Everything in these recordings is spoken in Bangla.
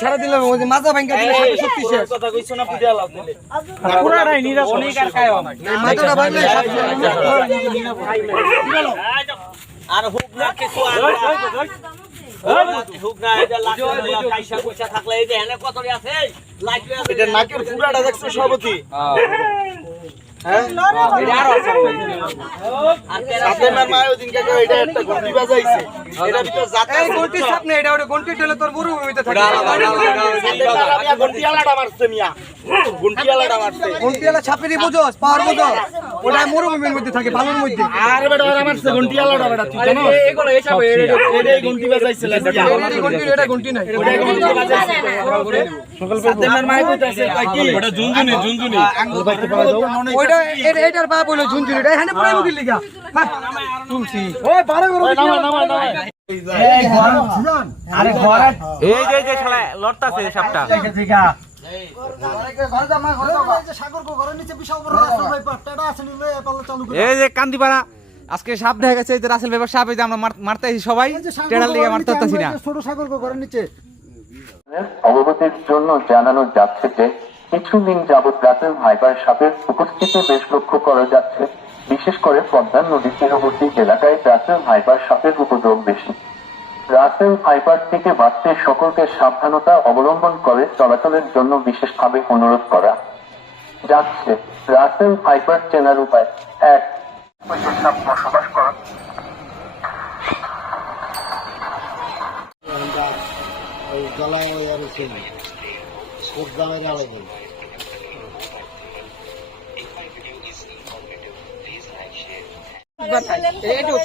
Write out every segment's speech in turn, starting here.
সারা দিলাম মাজা ভাঙ্গা দিলে সত্যি শেষ আর হোক না কিছু থাকলে এই যে এনে কত আছে এটা নাকের পুরাটা দেখছো সভাপতি ছাপেরি বুঝো পাওয়ার বুঝো ওটা মরুভূমির মধ্যে থাকে বালুর মধ্যে আর এটার বাপ হলো ঝুনঝুনিটা এখানে পড়ে মুখের লিগা তুলছি ওই বারো আরে ঘর এই যে শালা লড়তাছে সাপটা এই যে কান্দিপাড়া আজকে সাপ দেখা গেছে যে রাসেল ভাইবার সাপ এই যে আমরা মারতে আছি সবাই টেড়ার লিগা মারতে পারতাছি না ছোট সাগর ঘরের নিচে অবগতির জন্য জানানো যাচ্ছে যে কিছুদিন যাবৎ রাসেল ভাইপার সাপের উপস্থিতি বেশ লক্ষ্য করা যাচ্ছে। বিশেষ করে পদ্মা নদী তীরবর্তী এলাকায় রাসেল ভাইপার সাপের উপদ্রব বেশি। রাসেল ভাইপার থেকে বাঁচতে সকলকে সাবধানতা অবলম্বন করে চলাচলের জন্য বিশেষভাবে অনুরোধ করা যাচ্ছে। রাসেল ভাইপার চেনার উপায়: ১. সাপ বসবাস করা।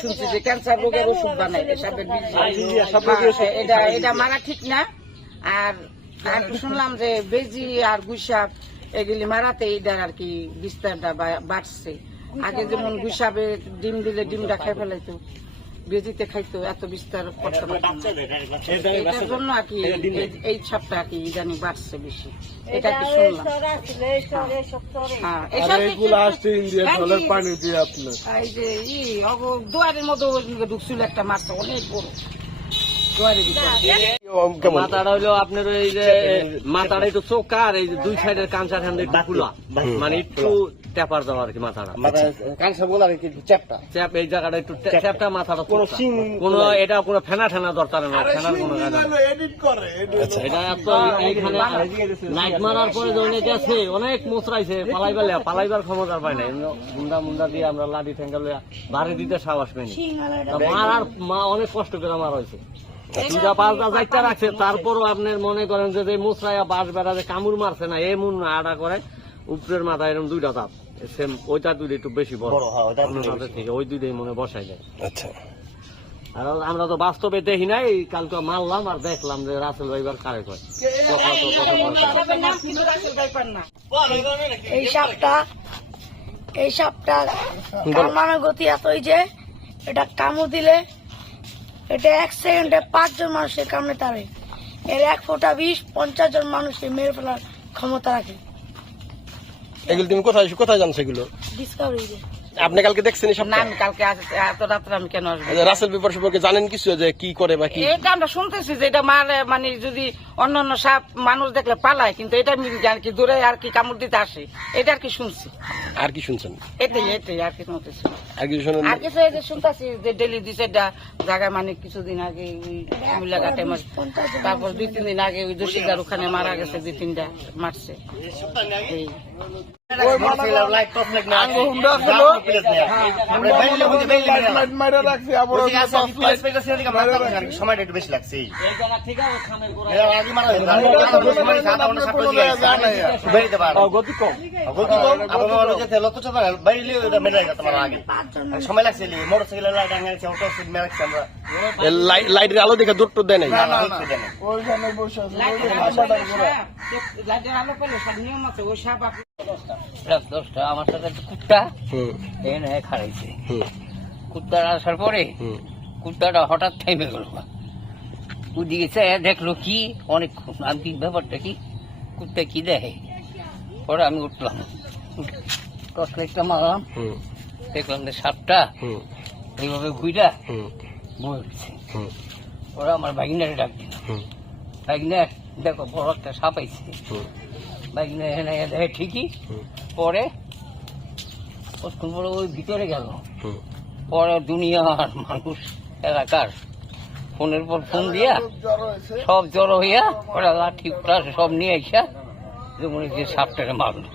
শুনছি যে ক্যান্সার রোগের ওষুধ বানাই এটা মারা ঠিক না। আর শুনলাম যে বেজি আর গুইসাপ এগুলি মারাতে এটার আর কি বিস্তারটা বাড়ছে। আগে যেমন গুইসাপে ডিম দিলে ডিমটা খাই ফেলাইতো, বেজিতে খাইতো, এত বিস্তার করতে পারতো না। এটার জন্য আর কি এই সাপটা আর কি ইদানি বাড়ছে বেশি, এটা কি শুনলাম। এই যে দুয়ারের মধ্যে ঢুকছিল একটা মাছ, অনেক বড় মাথাটা হইলো আপনার এই যে মাথাটা একটু চোখা আর এই যে দুই সাইডের কাঁচা ঠান্ডা একটু খোলা, মানে একটু টেপার দেওয়া আর কি মাথাটা চ্যাপ এই জায়গাটা একটু চ্যাপটা মাথাটা কোনো এটা কোনো ফেনা ঠেনা দরকার না, ফেনার কোনো কাজ এটা এইখানে লাইট মারার পরে যখন গেছে অনেক মোচড়াইছে পালাইবার ক্ষমতা পায় না। মুন্ডা মুন্ডা দিয়ে আমরা লাঠি ঠেঙ্গা বাড়ি দিতে সাহস পাইনি, মারার মা অনেক কষ্ট করে মারা হয়েছে। দুটা পাঁচটা চারটা রাখছে, তারপরও আপনার মনে করেন যে মোচড়াইয়া বাঁশ বেড়া যে কামড় মারছে না এমন আড়া করে উপরের মাথায় এরকম দুইটা তাপ সেম ওইটা দুইটা একটু বেশি বড় থেকে ওই দুইটাই মনে বসাই যায়। আচ্ছা, আর আমরা তো বাস্তবে দেখি নাই, কালকে মারলাম আর দেখলাম যে রাসেল ভাইবার কারে কয় এই সাপটা মানে গতি এতই যে এটা কামড় দিলে এটা 1 সেকেন্ডে 5 জন মানুষের কামড়ে তারে, এর 1 ফোঁটা বিষ 50 জন মানুষকে মেরে ফেলার ক্ষমতা রাখে। এগুলো তুমি কোথায় জানছো এগুলো? ডিসকভারি। আপনি কালকে দেখছেন না? আমি কালকে এত রাত্রে আমি কেন আসবো? রাসেল ভাইপার সম্পর্কে জানেন কিছু যে কি করে বা কি? এটা আমরা শুনতেছি যে এটা মানে যদি অন্যান্য সাপ মানুষ দেখলে পালায়, কিন্তু এটা আর কি দূরে আর কি কামড় দিতে আসে, এটা আর কি শুনছি। আর কি শুনছেন? এটাই আর কি শুনতেছি। আর কিছু শুনেন? আর কিছু শুনতেছি যে ডেলি 2-4টা জায়গায় মানে কিছুদিন আগে ওই কুমিল্লাঘাটে তারপর 2-3 দিন আগে ওই দোষীদার ওখানে মারা গেছে, 2-3টা মারছে। সময়টা একটু বেশি লাগছে। লাইটের আলো দেখে দূর দেয় নাই। আমার সাথে কুত্তা এনে খাড়াইছে, কুত্তা আসার পরে কুত্তাটা হঠাৎ থেমে গেল, ওদিকে দেখলো কি অনেকক্ষণ, আমি কি ব্যাপারটা কি কুত্তা কি দেখে, পরে আমি উঠলাম, টর্চ লাইটটা মারলাম, দেখলাম যে সাপটা এইভাবে ঘুইরা বয়ে উঠছে। ওরা আমার ভাগিনারে ডাক দিল, ভাগিনা দেখো বড় একটা সাপ আইছে। ভাগিনা এখানে দেখে ঠিকই, পরে কতক্ষণ পরে ওই ভিতরে গেল। পরে দুনিয়ার মানুষ এলাকার ফোনের পর ফোন দিয়া সব জড়ো হইয়া ওরা লাঠি সব নিয়ে আসা যেমন যে সাপটাকে মারলো।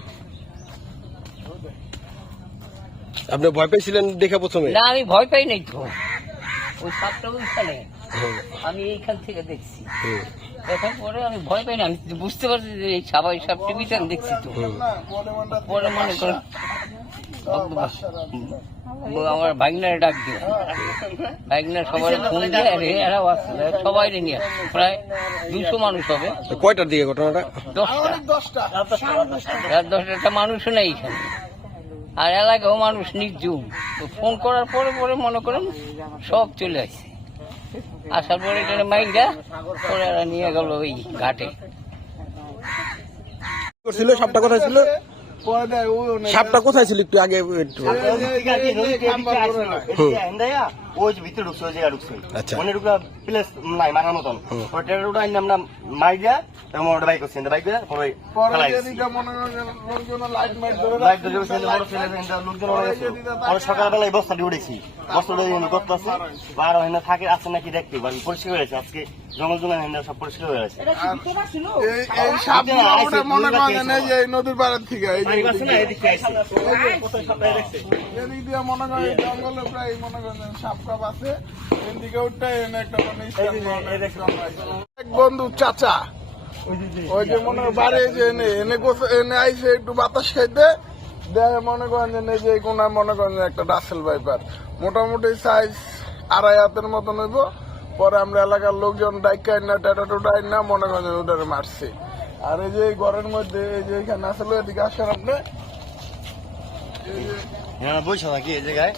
আপনি ভয় পেয়েছিলেন দেখে প্রথমে? না, আমি ভয় পাই নাই তো, ওই সাপটা ওইখানে, আমি এইখান থেকে দেখছি। দেখার পরে আমি ভয় পাই না, আমি বুঝতে পারছি যে এই সাপ টিভিতে আমি দেখছি তো। পরে মনে করেন আমার ভাগনারে ডাক দিল, ভাগনার সবাই ফোন দিয়ে এরাও আসছে, সবাই নিয়ে আসছে, প্রায় 200 মানুষ হবে। কয়টার দিকে ঘটনাটা? 10টা, রাত 10টা মানুষও নেই এখানে, আর এলাকাও মানুষ নির্জুম। তো ফোন করার পরে পরে মনে করেন সব চলে আসছে, আসার পরে এখানে মাইকরা পরে এরা নিয়ে গেল ওই ঘাটে। ছিল সাপটা কোথায় ছিল? সাপটা কোথায় ছিল একটু আগে একটু ওই যে ভিতরে ঢুকছে, ওই জায়গায় ঢুকছে, আচ্ছা। মনে ঢুকা প্লেস নাই মারার মতন। ওই টেরারোটা আইন আমরা মাই দিয়া এবং ওটা বাইক করছি, বাইক দিয়ে পরে ফেলাই দিছি। লাইট ধরে বসে বড় ছেলে লোকজন ওরা গেছে। পরে সকালবেলা এই বস্তাটি উঠেছি, বস্তাটা করতে আছে আর ওখানে থাকে আছে নাকি দেখতে পারি, পরিষ্কার হয়ে গেছে। আজকে জঙ্গল জঙ্গল সব পরিষ্কার হয়ে গেছে। এই সাপগুলো আমরা মনে করেন এই যে নদীর পাড়ের থেকে এই যে এদিক দিয়ে মনে করেন জঙ্গলে প্রায় মনে করেন সাপ কাপ আছে, এদিকে উঠতে এনে একটা মানে এক বন্ধু চাচা ওই যে মনে হয় বাড়ি যে এনে এনে এনে আইসে একটু বাতাস খাইতে দেখে মনে করেন যে কোন মনে করেন একটা রাসেল ভাইপার মোটামুটি সাইজ 2.5 হাতের মতন হইব। পরে আমরা এলাকার লোকজন ডাইকাই না টেটাটোটাই না মনে করেন ওটারে মারছি। আর এই যে ঘরের মধ্যে এই যে এখানে আসলে এদিকে আসেন আপনি, বসে থাকি এই জায়গায়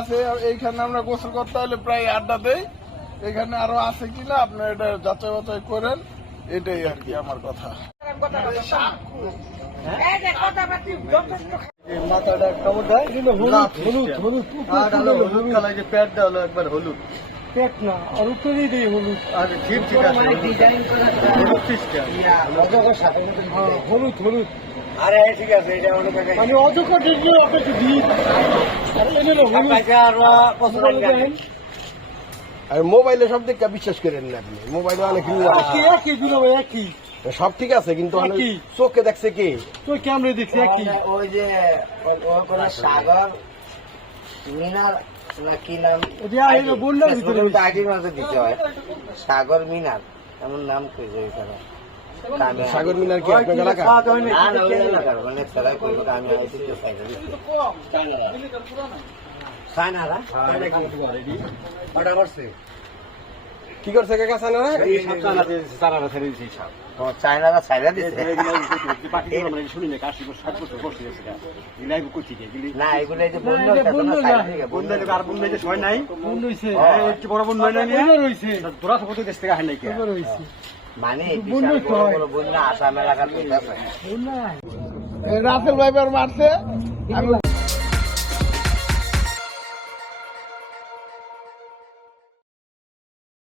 আছে এইখানে আমরা গোসল করতে হলে প্রায় আড্ডা দেই। এখানে আরো আছে কিনা আপনি এটা যাচাই বাছাই করেন, এটাই আর কি আমার কথা। মাথাটা কামড় দেয় হলুদ হলুদ হলুদ কালার, যে প্যাডটা হলো একবার হলুদ পেট না আর উত্তরই দিই হলুদ, আর ঠিক ঠিক আছে হলুদ হলুদ আরে ঠিক আছে, এটা অনেক মানে অজকর অপেক্ষা দিই আর মোবাইলে সব দেখে বিশ্বাস করেন না আপনি, মোবাইলে অনেক একই সব ঠিক আছে কিন্তু চোখে দেখছে কে? তো ক্যামেরা দেখছি একই। ওই যে সাগর মিনার না কি নাম, আইডির মাঝে দিতে হয় সাগর মিনার, এমন নাম কইছে ওইখানে। সাগর মিনার কি আপনার এলাকা? মানে ছেড়া কইব আমি আইছি তো সাইনারা ওটা করছে কি করছে কাকা সানারা? চায়নারা ছাইরা দিছে না, এগুলো এই যে বন্ধ মানে বন্যা আসাম এলাকার রাসেল ভাইপার মারছে।